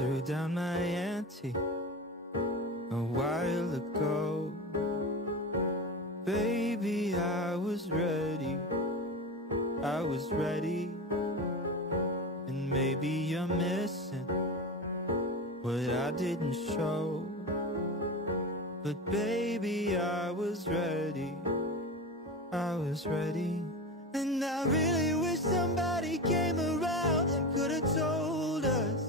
threw down my ante a while ago. Baby, I was ready, I was ready. And maybe you're missing what I didn't show. But baby, I was ready, I was ready. And I really wish somebody came around and could have told us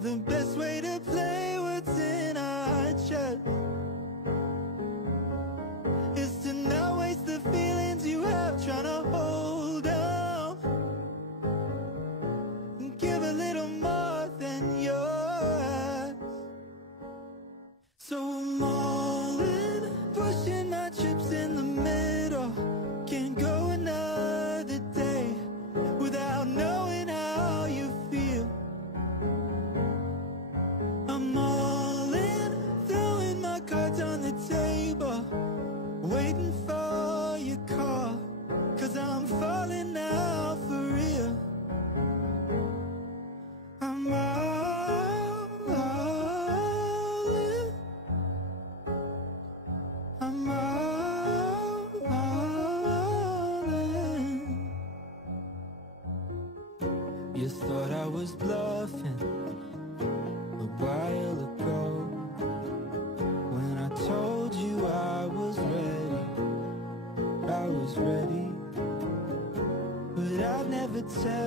the best way to play what's in our chest is to not waste the feelings you have trying to hold on and give a little more than yours. So I'm all in, pushing my chips in the middle. Can't go another day without knowing how you feel. I'm all in, throwing my cards on the table, waiting for your call, 'cause I'm falling now for real. I'm all in. I'm all in. You thought I was bluffing a while ago when I told you I was ready, I was ready. But I'd never tell